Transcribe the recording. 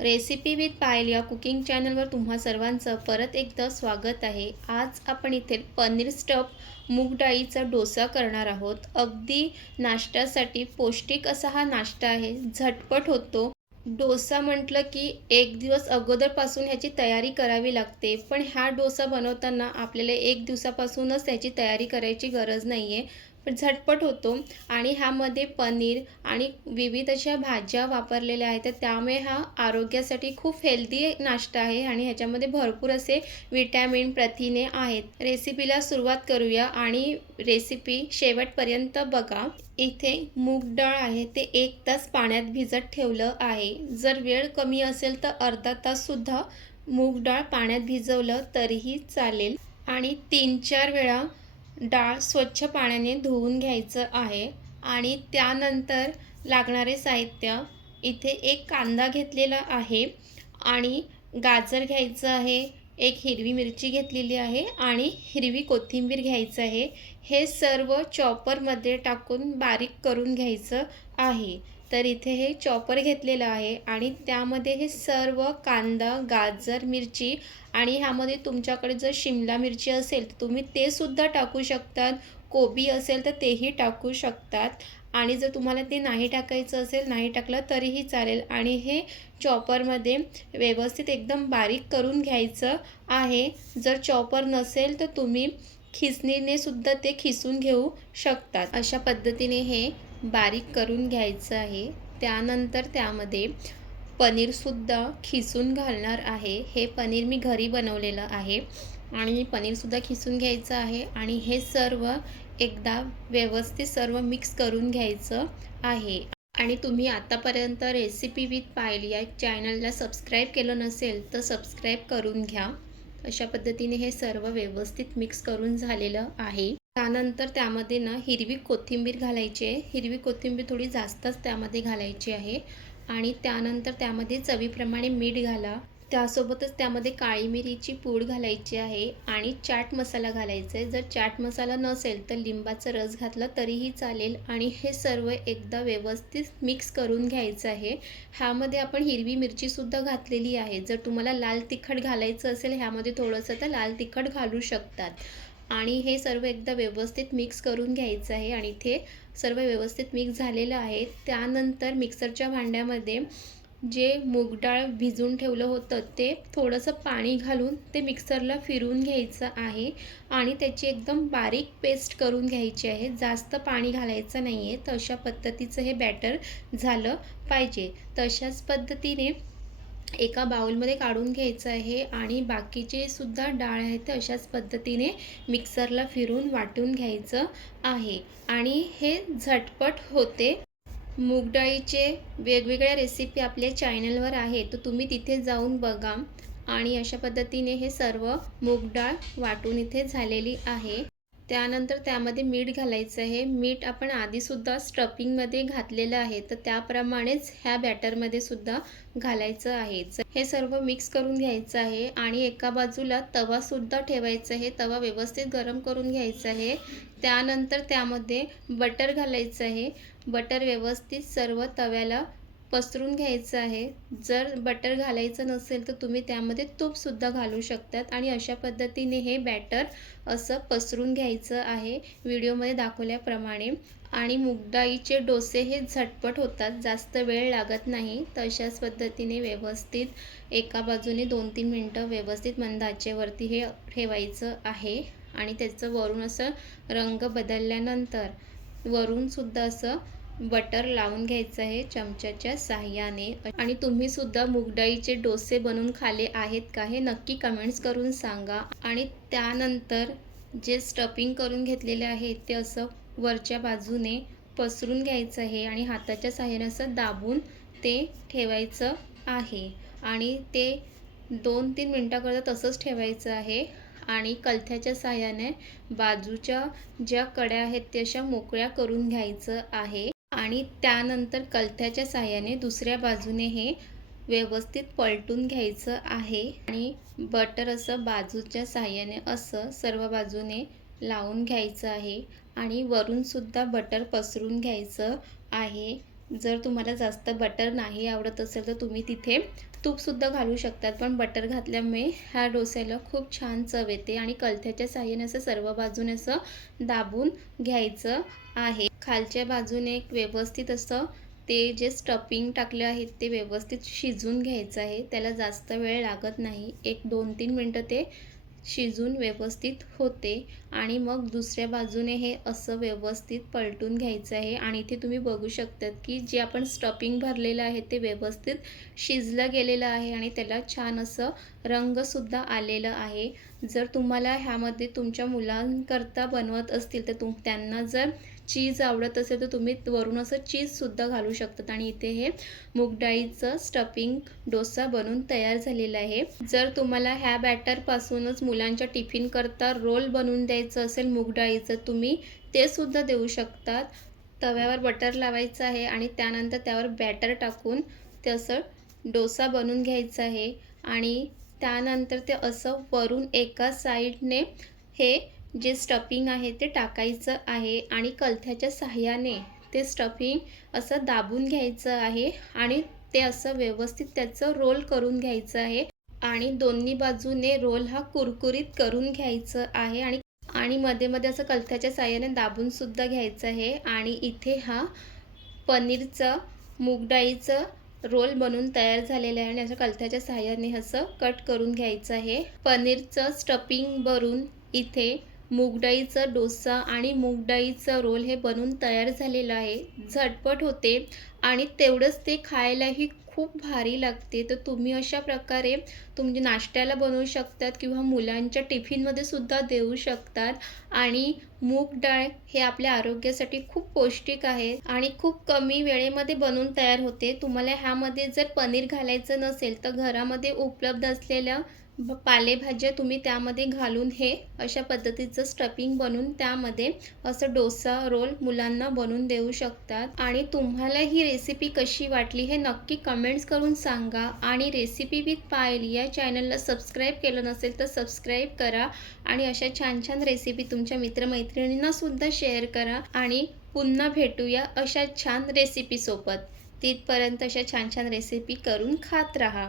Recipe with पायल या cooking चॅनलवर तुम्हा सर्वांचं परत एकदा स्वागत आहे. आज आपण इथे पनीर स्टफ मूग डाळीचा डोसा करणार आहोत. अगदी नाश्त्यासाठी पौष्टिक असा हा नाश्ता आहे. झटपट होतो. डोसा म्हटलं की एक दिवस अगोदरपासून ह्याची तयारी करावी लागते. पण हा डोसा बनवताना आपल्याला एक दिवसापासूनच त्याची तयारी करायची गरज नाही आहे झटपट होतो. आणि ह्यामध्ये पनीर आणि विविध अशा भाज्या वापरलेल्या आहेत. तर त्यामुळे हा आरोग्यासाठी खूप हेल्दी नाश्ता आहे आणि ह्याच्यामध्ये भरपूर असे विटॅमिन प्रथिने आहेत. रेसिपीला सुरुवात करूया आणि रेसिपी शेवटपर्यंत बघा. इथे मूग डाळ आहे ते एक तास पाण्यात भिजत ठेवलं आहे. जर वेळ कमी असेल तर अर्धा ताससुद्धा मूग डाळ पाण्यात भिजवलं तरीही चालेल. आणि तीन चार वेळा डाळ स्वच्छ पाण्याने धुवून घ्यायचं आहे आणि त्यानंतर लागणारे साहित्य इथे एक कांदा घेतलेला आहे आणि गाजर घ्यायचं आहे एक हिरवी मिरची घेतलेली आहे आणि हिरवी कोथिंबीर घ्यायचं आहे. हे सर्व चॉपरमध्ये टाकून बारीक करून घ्यायचं आहे. तर इथे हे चॉपर घेतलेलं आहे आणि त्यामध्ये हे सर्व कांदा गाजर मिरची आणि ह्यामध्ये तुमच्याकडे जर शिमला मिरची असेल तर तुम्ही ते सुद्धा टाकू शकतात. कोबी असेल तर तेही टाकू शकतात. आणि जर तुम्हाला ते नाही टाकायचं असेल नाही टाकलं तरीही चालेल. आणि हे चॉपरमध्ये व्यवस्थित एकदम बारीक करून घ्यायचं आहे. जर चॉपर नसेल तर तुम्ही खिसणीने सुद्धा ते खिसून घेऊ शकतात. अशा पद्धतीने हे बारीक करून घ्यायचं आहे. त्यानंतर त्यामध्ये पनीरसुद्धा खिसून घालणार आहे. हे पनीर मी घरी बनवलेलं आहे आणि पनीरसुद्धा खिसून घ्यायचं आहे आणि हे सर्व एकदा व्यवस्थित सर्व मिक्स करून घ्यायचं आहे. आणि तुम्ही आतापर्यंत रेसिपी विथ पाहिली या चॅनलला सबस्क्राईब केलं नसेल तर सबस्क्राईब करून घ्या. अशा पद्धतीने हे सर्व व्यवस्थित मिक्स करून झालेलं आहे. त्यानंतर त्यामध्ये ना हिरवी कोथिंबीर घालायची आहे. हिरवी कोथिंबीर थोडी जास्तच त्यामध्ये घालायची आहे. आणि त्यानंतर त्यामध्ये चवीप्रमाणे मीठ घाला. त्यासोबतच त्यामध्ये काळी मिरीची पूड घालायची आहे आणि चाट मसाला घालायचा आहे. जर चाट मसाला नसेल तर लिंबाचा रस घातला तरीही चालेल आणि हे सर्व एकदा व्यवस्थित मिक्स करून घ्यायचं आहे. ह्यामध्ये आपण हिरवी मिरचीसुद्धा घातलेली आहे. जर तुम्हाला लाल तिखट घालायचं असेल ह्यामध्ये थोडंसं तर लाल तिखट घालू शकतात. आणि हे सर्व एकदा व्यवस्थित मिक्स करून घ्यायचं आहे आणि इथे सर्व व्यवस्थित मिक्स झालेलं आहे. त्यानंतर मिक्सरच्या भांड्यामध्ये जे मूग डाळ भिजून ठेवलं होतं ते थोडंसं पाणी घालून ते मिक्सरला फिरवून घ्यायचं आहे आणि त्याची एकदम बारीक पेस्ट करून घ्यायची आहे. जास्त पाणी घालायचं नाही आहे तर अशा पद्धतीचं हे बॅटर झालं पाहिजे. तशाच पद्धतीने एका बाउलमध्ये काढून घ्यायचं आहे आणि बाकीचे सुद्धा डाळ आहे ते अशाच पद्धतीने मिक्सरला फिरून वाटून घ्यायचं आहे. आणि हे झटपट होते. मूगडाळीचे वेगवेगळ्या रेसिपी आपल्या चॅनलवर आहे. तर तुम्ही तिथे जाऊन बघा. आणि अशा पद्धतीने हे सर्व मूगडाळ वाटून इथे झालेली आहे. त्यानंतर त्यामध्ये मीठ घालायचं आहे. मीठ आपण आधीसुद्धा स्टफिंगमध्ये घातलेलं आहे. तर त्याप्रमाणेच ह्या बॅटरमध्ये सुद्धा घालायचं आहे. हे सर्व मिक्स करून घ्यायचं आहे आणि एका बाजूला तवासुद्धा ठेवायचा आहे. तवा व्यवस्थित गरम करून घ्यायचा आहे. त्यानंतर त्यामध्ये बटर घालायचं आहे. बटर व्यवस्थित सर्व तव्याला पसरून घ्यायचं आहे. जर बटर घालायचं नसेल तर तुम्ही त्यामध्ये तूपसुद्धा घालू शकतात. आणि अशा पद्धतीने हे बॅटर असं पसरून घ्यायचं आहे. व्हिडिओमध्ये दाखवल्याप्रमाणे. आणि मुगडाळीचे डोसे हे झटपट होतात. जास्त वेळ लागत नाही. तशाच पद्धतीने व्यवस्थित एका बाजूने दोन तीन मिनटं व्यवस्थित मंद आचेवरती हे ठेवायचं आहे. आणि त्याचं वरून असं रंग बदलल्यानंतर वरूनसुद्धा असं बटर लावून घ्यायचं आहे चमच्याच्या साह्याने. आणि तुम्ही सुद्धा मुगडाईचे डोसे बनवून खाले आहेत का हे नक्की कमेंट्स करून सांगा. आणि त्यानंतर जे स्टफिंग करून घेतलेले आहे ते असं वरच्या बाजूने पसरून घ्यायचं आहे आणि हाताच्या साह्याने असं दाबून ते ठेवायचं आहे. आणि ते दोन तीन मिनटाकरता तसंच ठेवायचं आहे. आणि कलथ्याच्या साह्याने बाजूच्या ज्या कड्या आहेत त्या अशा मोकळ्या करून घ्यायचं आहे. आणि त्यानंतर कलथ्याच्या साह्याने दुसऱ्या बाजूने हे व्यवस्थित पलटून घ्यायचं आहे. आणि बटर असं बाजूच्या साह्याने असं सर्व बाजूने लावून घ्यायचं आहे. आणि वरूनसुद्धा बटर पसरून घ्यायचं आहे. जर तुम्हाला जास्त बटर नाही आवडत असेल तर तुम्ही तिथे तूपसुद्धा घालू शकतात. पण बटर घातल्यामुळे ह्या डोस्याला खूप छान चव येते आणि कलथ्याच्या साह्याने असं सर्व बाजूने असं दाबून घ्यायचं आहे. खालच्या बाजूने एक व्यवस्थित असं ते जे स्टफिंग टाकले आहेत ते व्यवस्थित शिजून घ्यायचं आहे. त्याला जास्त वेळ लागत नाही. एक दोन तीन मिनटं ते शिजून व्यवस्थित होते आणि मग दुसऱ्या बाजूने हे असं व्यवस्थित पलटून घ्यायचं आहे. आणि इथे तुम्ही बघू शकतात की जे आपण स्टफिंग भरलेलं आहे ते व्यवस्थित शिजलं गेलेलं आहे आणि त्याला छान असं रंगसुद्धा आलेलं आहे. जर तुम्हाला ह्यामध्ये तुमच्या मुलांकरता बनवत असतील तर तुम त्यांना जर चीज आवडत असेल तर तुम्ही वरून असं चीजसुद्धा घालू शकतात. आणि इथे हे मूगडाळीचं स्टफिंग डोसा बनून तयार झालेला आहे. जर तुम्हाला ह्या बॅटरपासूनच मुलांच्या टिफिनकरता रोल बनवून द्यायचं असेल मूगडाळीचं तुम्ही ते सुद्धा देऊ शकतात. तव्यावर बटर लावायचं आहे आणि त्यानंतर त्यावर बॅटर टाकून ते असं डोसा बनवून घ्यायचा आहे. आणि त्यानंतर ते असं वरून एका साईडने हे जे स्टफिंग आहे ते टाकायचं आहे आणि कलथ्याच्या साह्याने ते स्टफिंग असं दाबून घ्यायचं आहे आणि ते असं व्यवस्थित त्याचं रोल करून घ्यायचं आहे आणि दोन्ही बाजूने रोल हा कुरकुरीत करून घ्यायचं आहे आणि आणि मध्ये मध्ये असं कलथ्याच्या साह्याने दाबून सुद्धा घ्यायचं आहे आणि इथे हा पनीरचं मूगडाळीचं रोल बनून तयार झालेलं आहे आणि अशा कलथ्याच्या सहाय्याने असं कट करून घ्यायचं आहे. पनीरचं स्टफिंग भरून इथे मूगडाळीचं डोसा आणि मूगडाळीचं रोल हे बनून तयार झालेलं आहे. झटपट होते आणि तेवढंच ते खायलाही खूप भारी लागते. तर तुम्ही अशा प्रकारे तुमच्या नाश्त्याला बनवू शकतात किंवा मुलांच्या टिफिनमध्ये सुद्धा देऊ शकतात. आणि मूग डाळ हे आपल्या आरोग्यासाठी खूप पौष्टिक आहे. आणि खूप कमी वेळेमध्ये बनवून तयार होते. तुम्हाला ह्यामध्ये जर पनीर घालायचं नसेल तर घरामध्ये उपलब्ध असलेल्या ब- पालेभाज्या तुम्ही त्यामध्ये घालून हे अशा पद्धतीचं स्टफिंग बनवून त्यामध्ये असं डोसा रोल मुलांना बनवून देऊ शकतात. आणि तुम्हाला ही रेसिपी कशी वाटली हे नक्की कमेंट्स करून सांगा. आणि रेसिपी विथ पायल या चॅनलला सबस्क्राईब केलं नसेल तर सबस्क्राईब करा. आणि अशा छान छान रेसिपी तुमच्या मित्रमैत्रिणींनासुद्धा शेअर करा. आणि पुन्हा भेटूया अशा छान रेसिपीसोबत तिथपर्यंत अशा छान छान रेसिपी करून खात राहा.